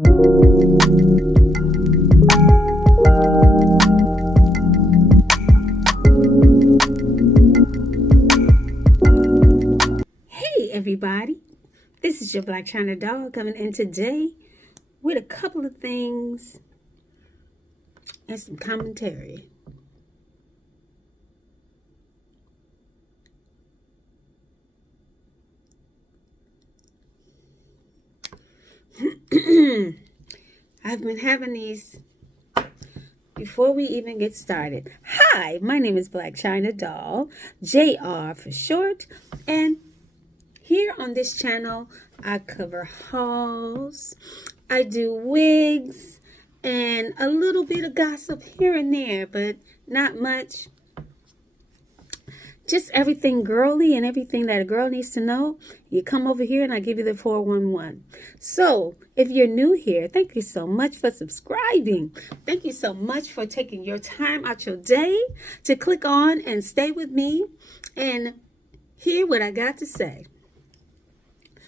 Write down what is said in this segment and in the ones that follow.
Hey everybody, this is your Black China Doll coming in today with a couple of things and some commentary. I've been having these before we even get started. Hi, my name is Black China Doll, JR for short, and here on this channel, I cover hauls, I do wigs, and a little bit of gossip here and there, but not much. Just everything girly and everything that a girl needs to know. You come over here and I give you the 411. So, if you're new here, thank you so much for subscribing. Thank you so much for taking your time out your day to click on and stay with me and hear what I got to say.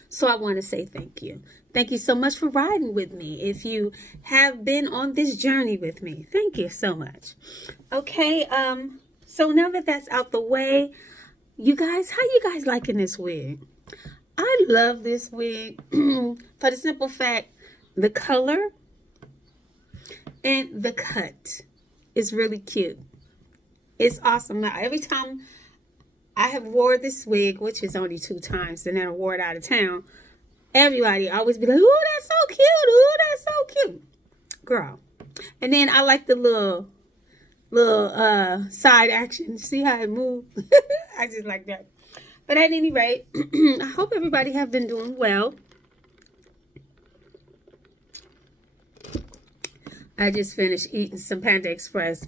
So I want to say thank you. Thank you so much for riding with me. If you have been on this journey with me, thank you so much. Okay, so now that that's out the way, you guys, how you guys liking this wig? I love this wig for the simple fact, the color and the cut is really cute. It's awesome. Now, every time I have wore this wig, which is only 2 times, and then I wore it out of town, everybody always be like, "Ooh, that's so cute. Ooh, that's so cute." Girl. And then I like the little side action. See how it moves? I just like that. But at any rate, I hope everybody have been doing well. I just finished eating some Panda Express.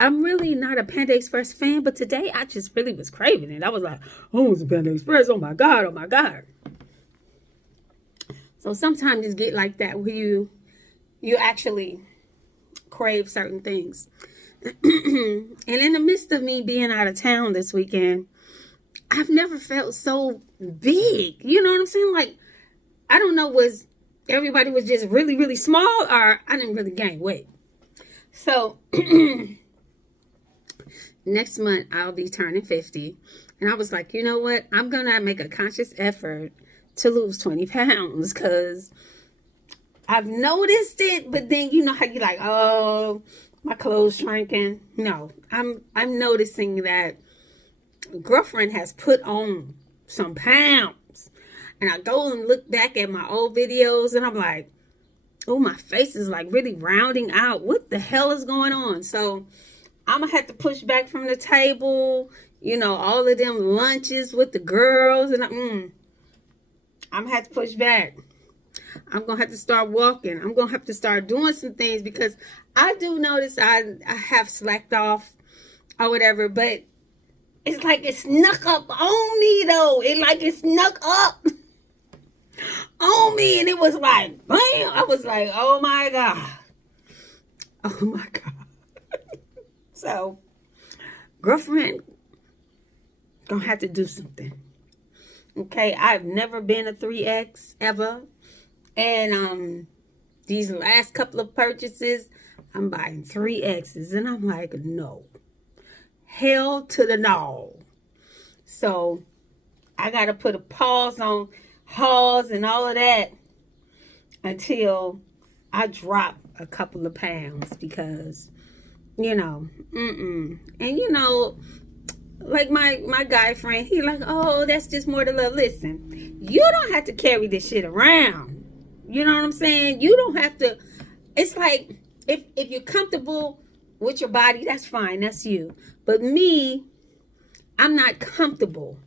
I'm really not a Panda Express fan, but today I just really was craving it. I was like, "Oh, it's a Panda Express. Oh my God, oh my God." So sometimes you get like that where you actually crave certain things. And in the midst of me being out of town this weekend, I've never felt so big. You know what I'm saying? Like, I don't know, was everybody was just really, really small, or I didn't really gain weight. So next month I'll be turning 50. And I was like, you know what? I'm going to make a conscious effort to lose 20 pounds because I've noticed it. But then you know how you're like, oh, my clothes shrinking. No, I'm noticing that girlfriend has put on some pounds. And I go and look back at my old videos and I'm like, oh, my face is like really rounding out. What the hell is going on? So I'm going to have to push back from the table. You know, all of them lunches with the girls. And I'm going to have to push back. I'm going to have to start walking. I'm going to have to start doing some things because I do notice I have slacked off or whatever. But it's like it snuck up on me, though. It snuck up on me. And it was like, bam. I was like, oh, my God. Oh, my God. So, girlfriend, gonna have to do something. Okay, I've never been a 3X ever. And these last couple of purchases, I'm buying 3Xs. And I'm like, no. Hell to the no. So, I got to put a pause on hauls and all of that until I drop a couple of pounds. Because, you know, And, you know, like my guy friend, he like, oh, that's just more to love. Listen, you don't have to carry this shit around. You know what I'm saying? You don't have to. It's like, if you're comfortable with your body, that's fine. That's you. But me, I'm not comfortable.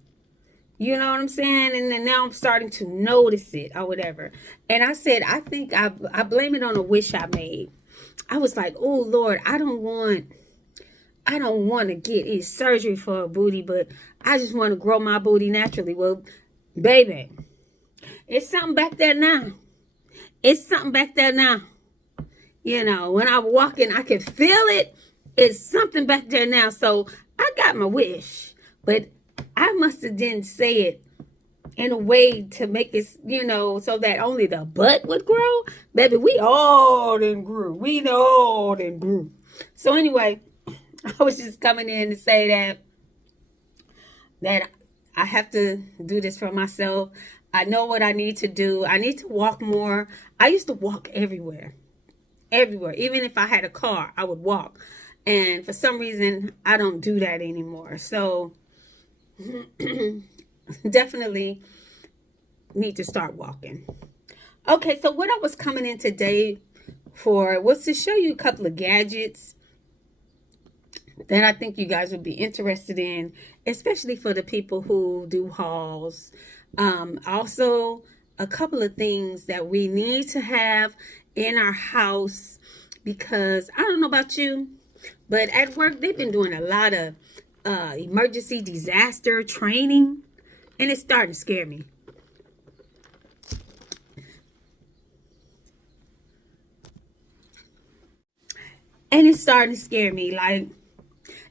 You know what I'm saying? And then now I'm starting to notice it or whatever. And I said, I think I blame it on a wish I made. I was like, oh, Lord, I don't want to get any surgery for a booty, but I just want to grow my booty naturally. Well, baby, it's something back there now. It's something back there now. You know, when I'm walking, I can feel it. It's something back there now. So I got my wish, but I must have didn't say it in a way to make it, so that only the butt would grow. Baby, we all done grew. We all done grew. So anyway, I was just coming in to say that I have to do this for myself. I know what I need to do. I need to walk more. I used to walk everywhere. Even if I had a car, I would walk. And for some reason, I don't do that anymore. So definitely need to start walking. Okay, so what I was coming in today for was to show you a couple of gadgets that I think you guys would be interested in, especially for the people who do hauls. Also, a couple of things that we need to have in our house, because I don't know about you, but at work they've been doing a lot of emergency disaster training, and it's starting to scare me.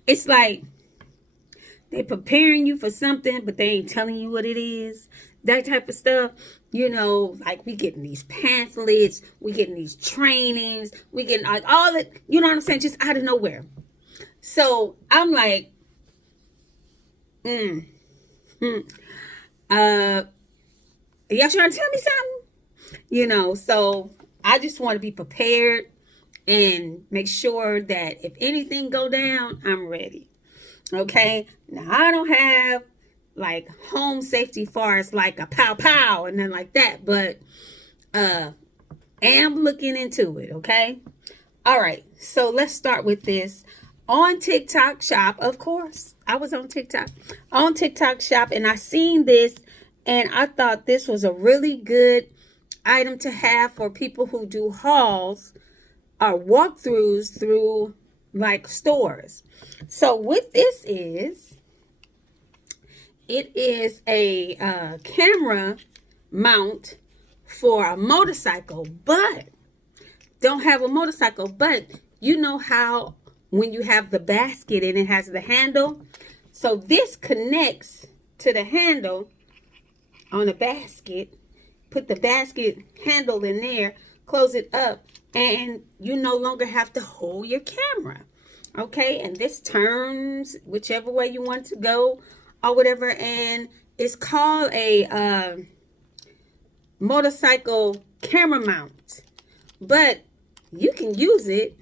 It's like they're preparing you for something, but they ain't telling you what it is. That type of stuff. Like we getting these pamphlets, we getting these trainings, we getting like all it, you know what I'm saying, just out of nowhere. So I'm like, y'all trying to tell me something? So I just want to be prepared and make sure that if anything go down, I'm ready. Okay, now I don't have like home safety far as like a pow and nothing like that, but am looking into it. Okay, all right, so let's start with this. On TikTok Shop, of course, I was on TikTok Shop, and I seen this, and I thought this was a really good item to have for people who do hauls or walkthroughs through like stores. So what this is, it is a camera mount for a motorcycle, but don't have a motorcycle. But you know how when you have the basket and it has the handle, so this connects to the handle on the basket. Put the basket handle in there, close it up, and you no longer have to hold your camera. Okay, and this turns whichever way you want to go or whatever, and it's called a motorcycle camera mount, but you can use it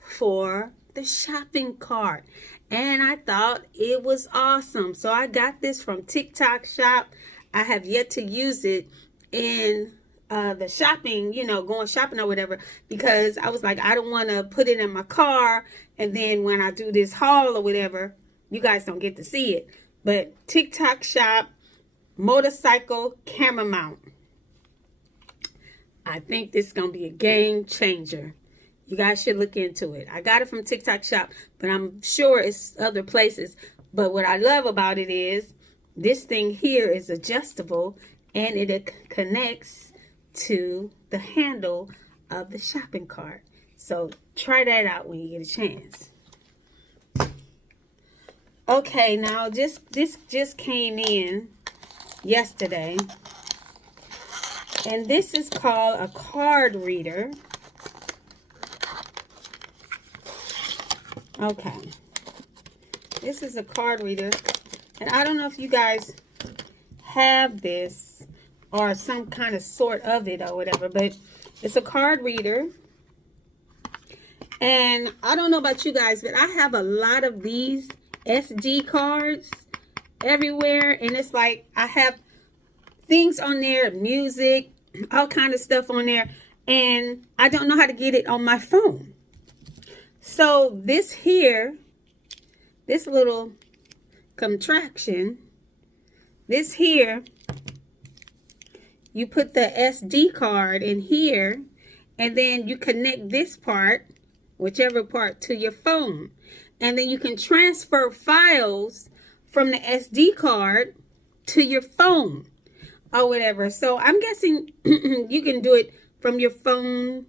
for the shopping cart, and I thought it was awesome. So I got this from TikTok Shop. I have yet to use it in the shopping, going shopping or whatever, because I was like, I don't want to put it in my car, and then when I do this haul or whatever, you guys don't get to see it. But TikTok Shop motorcycle camera mount, I think this is going to be a game changer. You guys should look into it. I got it from TikTok Shop, but I'm sure it's other places. But what I love about it is this thing here is adjustable, and it connects to the handle of the shopping cart. So try that out when you get a chance. Okay, now this just came in yesterday, and this is called a card reader. Okay, this is a card reader, and I don't know if you guys have this or some kind of sort of it or whatever, but it's a card reader. And I don't know about you guys, but I have a lot of these SD cards everywhere, and it's like I have things on there, music, all kind of stuff on there, and I don't know how to get it on my phone. So this here, this little contraction, this here, you put the SD card in here, and then you connect this part, whichever part, to your phone. And then you can transfer files from the SD card to your phone or whatever. So I'm guessing you can do it from your phone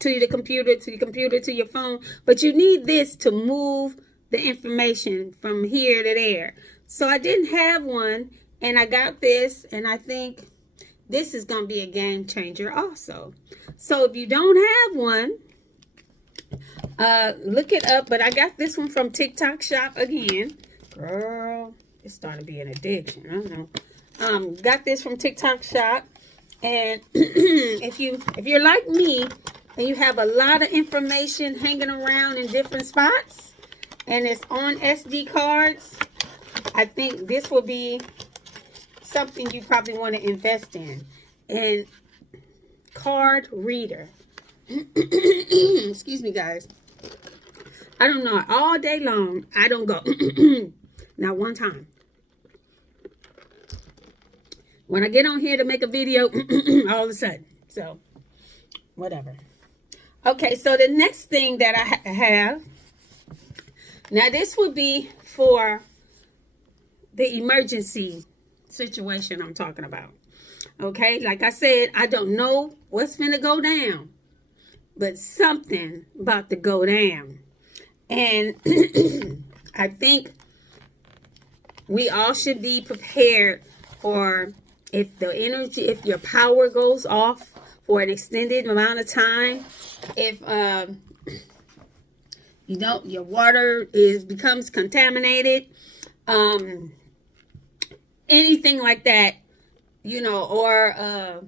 to the computer, to your phone. But you need this to move the information from here to there. So I didn't have one, And I got this, and I think this is going to be a game changer also. So if you don't have one, look it up. But I got this one from TikTok Shop again. Girl, it started being an addiction. I don't know. Got this from TikTok Shop. And if you're like me and you have a lot of information hanging around in different spots and it's on SD cards, I think this will be something you probably want to invest in. And card reader. Excuse me, guys. I don't know. All day long, I don't go not one time. When I get on here to make a video, all of a sudden. So, whatever. Okay, so the next thing that I have. Now, this would be for the emergency situation I'm talking about. Okay, like I said, I don't know what's finna go down. But something about to go down. And I think we all should be prepared for if your power goes off for an extended amount of time, if your water becomes contaminated, anything like that, or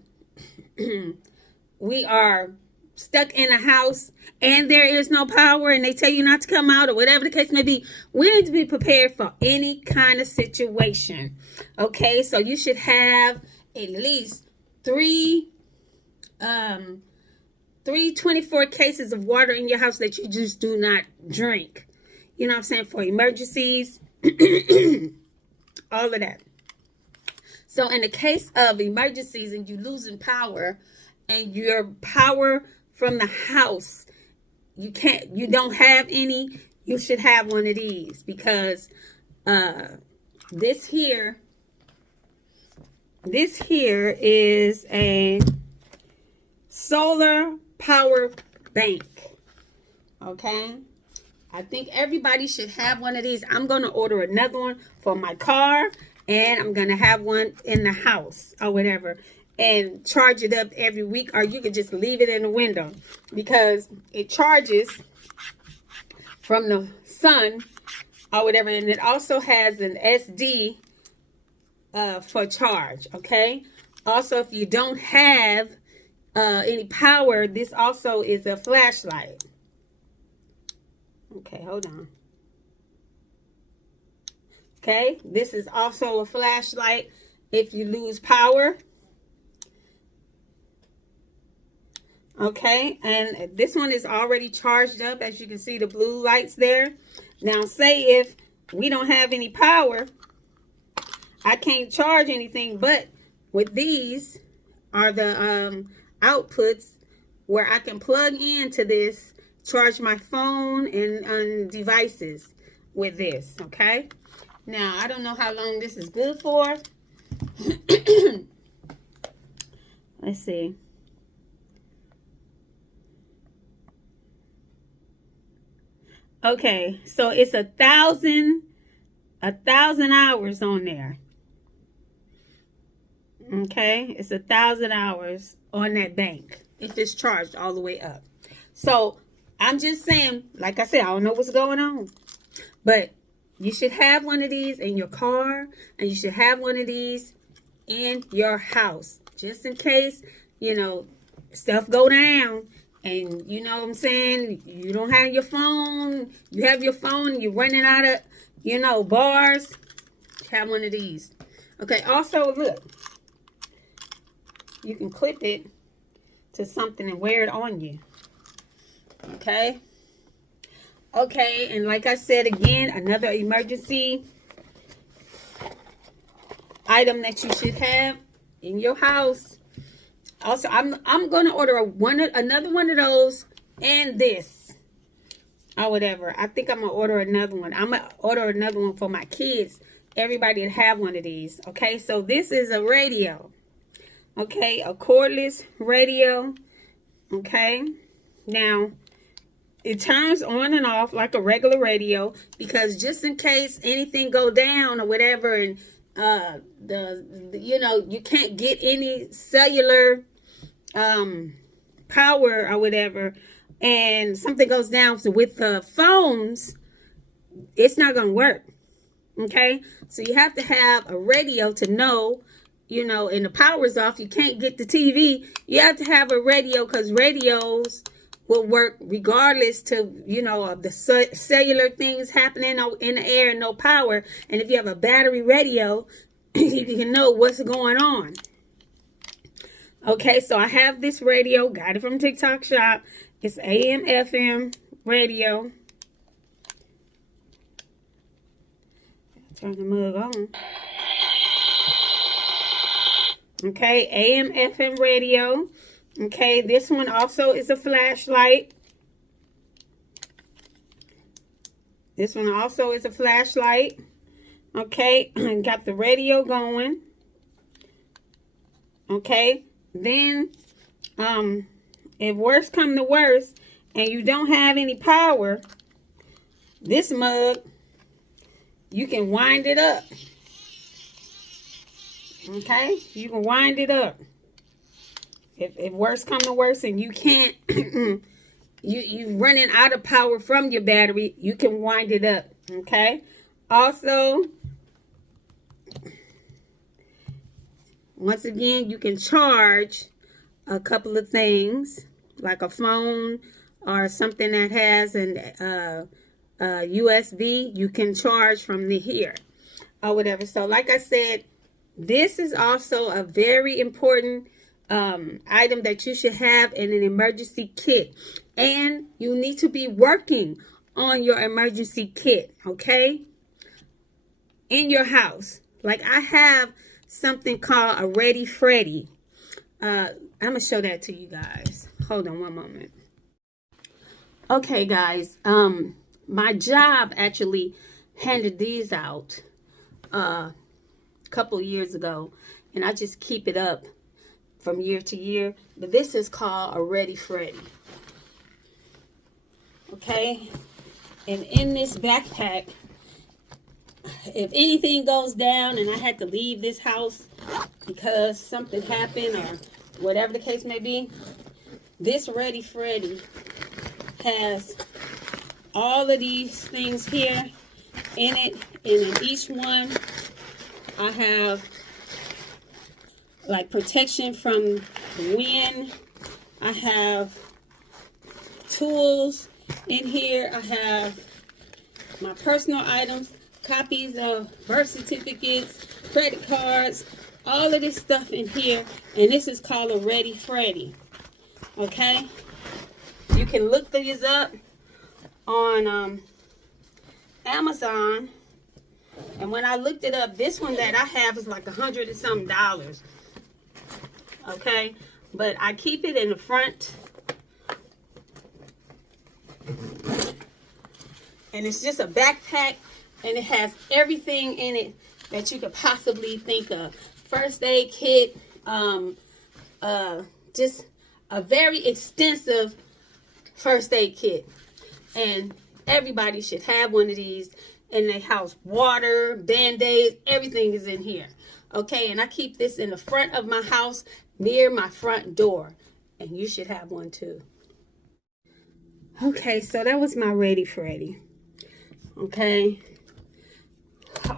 we are stuck in a house and there is no power and they tell you not to come out or whatever the case may be. We need to be prepared for any kind of situation. Okay, so you should have at least three 24 cases of water in your house that you just do not drink. You know what I'm saying? For emergencies, all of that. So in the case of emergencies and you losing power and your power from the house, you don't have any, you should have one of these, because this here is a solar power bank. Okay, I think everybody should have one of these. I'm going to order another one for my car, and I'm going to have one in the house or whatever, and charge it up every week, or you could just leave it in the window, because it charges from the sun or whatever. And it also has an SD for charge. Okay, also, if you don't have any power, this also is a flashlight. Okay, hold on. Okay, this is also a flashlight if you lose power. Okay, and this one is already charged up, as you can see the blue lights there. Now, say if we don't have any power, I can't charge anything, but with these are the outputs where I can plug into this, charge my phone and devices with this. Okay, now I don't know how long this is good for. Let's see. Okay, so it's 1,000 hours on there. Okay, it's 1,000 hours on that bank if it's charged all the way up. So I'm just saying, like I said, I don't know what's going on, but you should have one of these in your car, and you should have one of these in your house, just in case, stuff go down. And you know what I'm saying, you don't have your phone, you have your phone and you're running out of, bars, have one of these. Okay, also, look, you can clip it to something and wear it on you. Okay, and like I said again, another emergency item that you should have in your house. Also, I'm gonna order another one of those and this or whatever. I think I'm gonna order another one. I'm gonna order another one for my kids. Everybody to have one of these. Okay, so this is a radio. Okay, a cordless radio. Okay, now it turns on and off like a regular radio, because just in case anything go down or whatever, and you know, you can't get any cellular power or whatever, and something goes down with the phones, it's not gonna work. Okay, so you have to have a radio to know, you know, and the power's off, you can't get the TV. You have to have a radio, because radios will work regardless to, you know, of the cellular things happening in the air and no power. And if you have a battery radio, you can know what's going on. Okay, so I have this radio, got it from TikTok Shop. It's AM FM radio. Turn the mug on. Okay, AM FM radio. Okay, this one also is a flashlight. This one also is a flashlight. Okay, got the radio going. Okay, then if worse come to worse and you don't have any power, this mug, you can wind it up. Okay, you can wind it up. If worse come to worse and you can't, you running out of power from your battery, you can wind it up. Okay. Also, once again, you can charge a couple of things, like a phone or something that has an USB. You can charge from here or whatever. So like I said, this is also a very important item that you should have in an emergency kit. And you need to be working on your emergency kit, okay? In your house. Like I have something called a Ready Freddy. I'm going to show that to you guys. Hold on one moment. Okay, guys. My job actually handed these out a couple years ago. And I just keep it up from year to year. But this is called a Ready Freddy. Okay? And in this backpack, if anything goes down and I had to leave this house because something happened or whatever the case may be, this Ready Freddy has all of these things here in it. And in each one, I have like protection from wind. I have tools in here. I have my personal items, copies of birth certificates, credit cards, all of this stuff in here. And this is called a Ready Freddy. Okay? You can look these up on Amazon. And when I looked it up, this one that I have is like $100 and something. Okay? But I keep it in the front. And it's just a backpack. And it has everything in it that you could possibly think of. First aid kit. Just a very extensive first aid kit. And everybody should have one of these in their house. Water, Band-Aids, everything is in here. Okay, and I keep this in the front of my house near my front door. And you should have one too. Okay, so that was my Ready Freddy. Okay.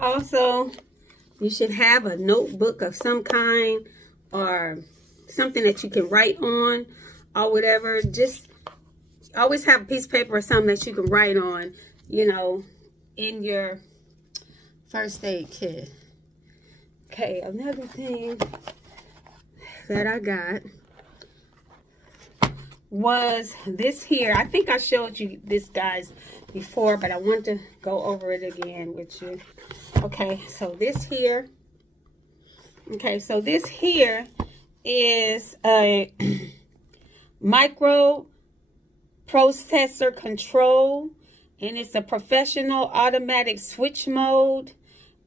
Also, you should have a notebook of some kind or something that you can write on or whatever. Just always have a piece of paper or something that you can write on, you know, in your first aid kit. Okay, another thing that I got was this here. I think I showed you this, guys, before, but I want to go over it again with you. Okay, so this here. Okay, so this here is a micro processor control, and it's a professional automatic switch mode.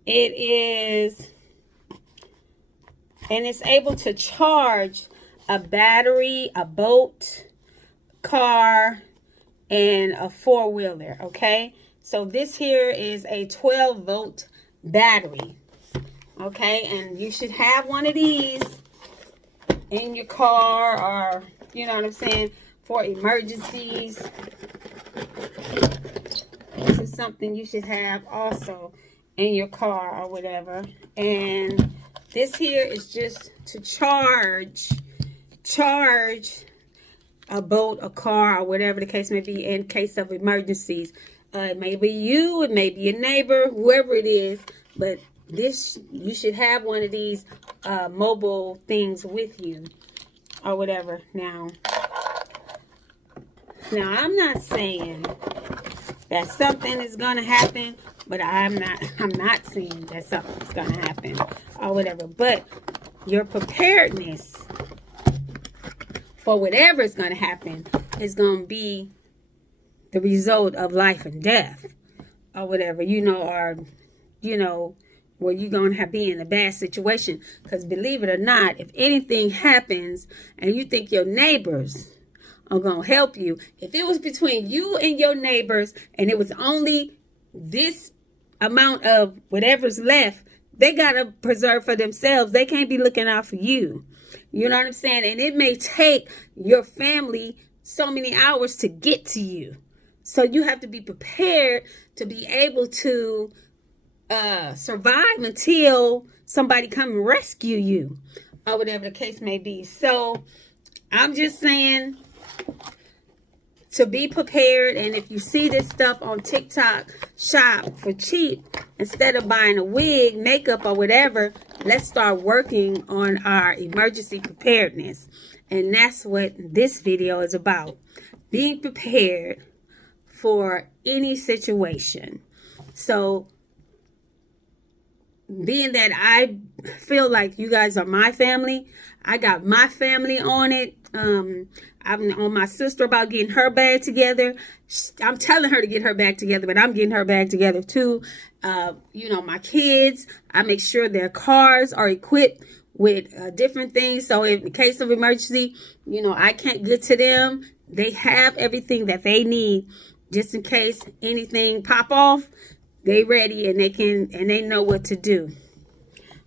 It is, and it's able to charge a battery, a boat, car, and a four-wheeler. Okay, so this here is a 12-volt battery. Okay, and you should have one of these in your car, or you know what I'm saying, for emergencies. This is something you should have also in your car or whatever. And this here is just to charge a boat, a car, or whatever the case may be in case of emergencies. It may be you, it may be a neighbor, whoever it is, but this, you should have one of these mobile things with you or whatever. Now I'm not saying that something is gonna happen, but I'm not saying that something's gonna happen or whatever. But your preparedness for whatever is gonna happen is gonna be the result of life and death or whatever, you know, or you know, where you're going to be in a bad situation. Because believe it or not, if anything happens and you think your neighbors are going to help you, if it was between you and your neighbors and it was only this amount of whatever's left, they got to preserve for themselves. They can't be looking out for you. You know what I'm saying? And it may take your family so many hours to get to you. So you have to be prepared to be able to survive until somebody come and rescue you or whatever the case may be. So I'm just saying to be prepared. And if you see this stuff on TikTok shop for cheap, instead of buying a wig, makeup, or whatever, let's start working on our emergency preparedness. And that's what this video is about. Being prepared for any situation. So being that I feel like you guys are my family, I got my family on it. I'm on my sister about getting her bag together. I'm telling her to get her bag together, but I'm getting her bag together too. You know, my kids, I make sure their cars are equipped with different things. So in case of emergency, you know, I can't get to them. They have everything that they need just in case anything pop off. They ready and they know what to do.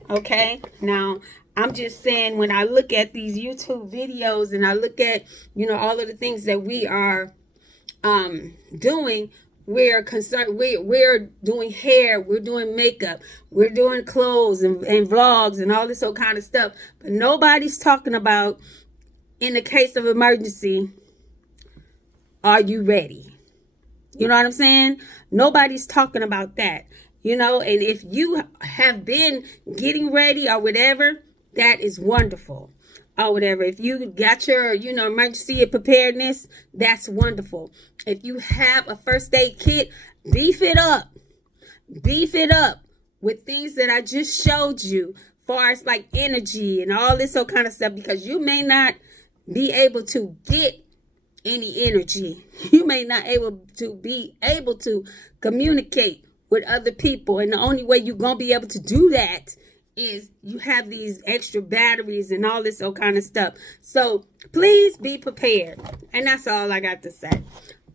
Okay. Now, I'm just saying, when I look at these YouTube videos and I look at, you know, all of the things that we are doing, we're concerned. We're doing hair, we're doing makeup, we're doing clothes and vlogs and all this old kind of stuff. But nobody's talking about, in the case of emergency, are you ready? You know what I'm saying? Nobody's talking about that. You know, and if you have been getting ready or whatever, that is wonderful. Or whatever. If you got your, you know, emergency preparedness, that's wonderful. If you have a first aid kit, beef it up. Beef it up with things that I just showed you, far as like energy and all this old kind of stuff, because you may not be able to get any energy. You may not be able to communicate with other people, and the only way you're gonna be able to do that is you have these extra batteries and all this old kind of stuff. So please be prepared, and that's all I got to say.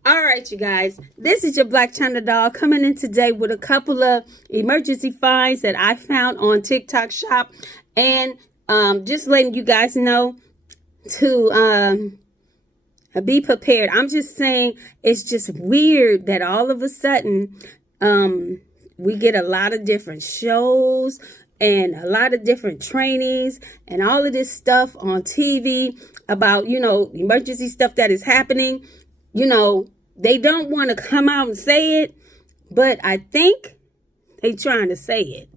All right, you guys, this is your Black China doll coming in today with a couple of emergency finds that I found on TikTok shop, and just letting you guys know to be prepared. I'm just saying, it's just weird that all of a sudden we get a lot of different shows and a lot of different trainings and all of this stuff on TV about, you know, emergency stuff that is happening. You know, they don't want to come out and say it, but I think they trying to say it,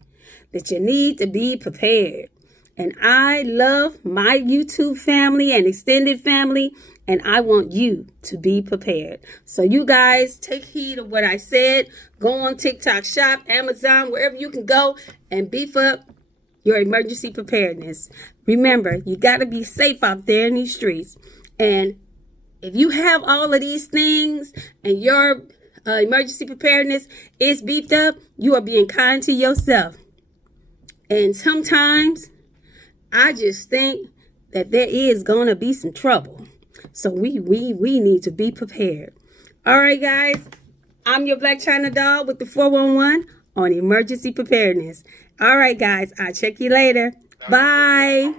that you need to be prepared. And I love my YouTube family and extended family, and I want you to be prepared. So you guys take heed of what I said. Go on TikTok shop, Amazon, wherever you can go, and beef up your emergency preparedness. Remember, you got to be safe out there in these streets. And if you have all of these things and your emergency preparedness is beefed up, you are being kind to yourself. And sometimes I just think that there is going to be some trouble. So we need to be prepared. All right, guys. I'm your Black China doll with the 411 on emergency preparedness. All right, guys. I'll check you later. Bye.